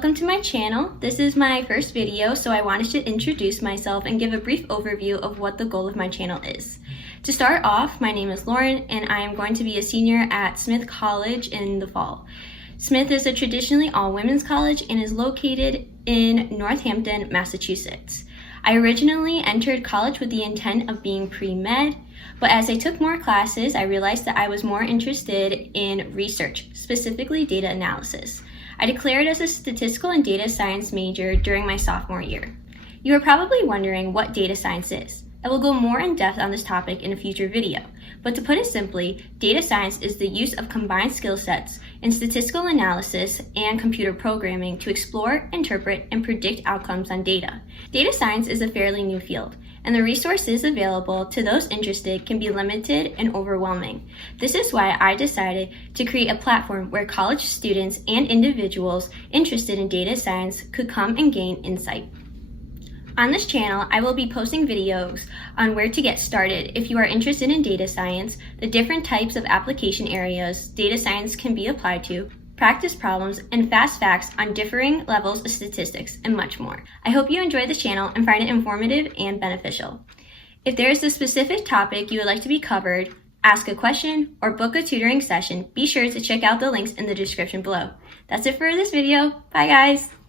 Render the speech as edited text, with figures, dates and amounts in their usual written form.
Welcome to my channel. This is my first video, so I wanted to introduce myself and give a brief overview of what the goal of my channel is. To start off, my name is Lauren and I am going to be a senior at Smith College in the fall. Smith is a traditionally all-women's college and is located in Northampton, Massachusetts. I originally entered college with the intent of being pre-med, but as I took more classes, I realized that I was more interested in research, specifically data analysis. I declared as a statistical and data science major during my sophomore year. You are probably wondering what data science is. I will go more in depth on this topic in a future video, but to put it simply, data science is the use of combined skill sets in statistical analysis and computer programming to explore, interpret, and predict outcomes on data. Data science is a fairly new field, and the resources available to those interested can be limited and overwhelming. This is why I decided to create a platform where college students and individuals interested in data science could come and gain insight. On this channel, I will be posting videos on where to get started if you are interested in data science, the different types of application areas data science can be applied to, practice problems, and fast facts on differing levels of statistics, and much more. I hope you enjoy this channel and find it informative and beneficial. If there is a specific topic you would like to be covered, ask a question, or book a tutoring session, be sure to check out the links in the description below. That's it for this video. Bye guys!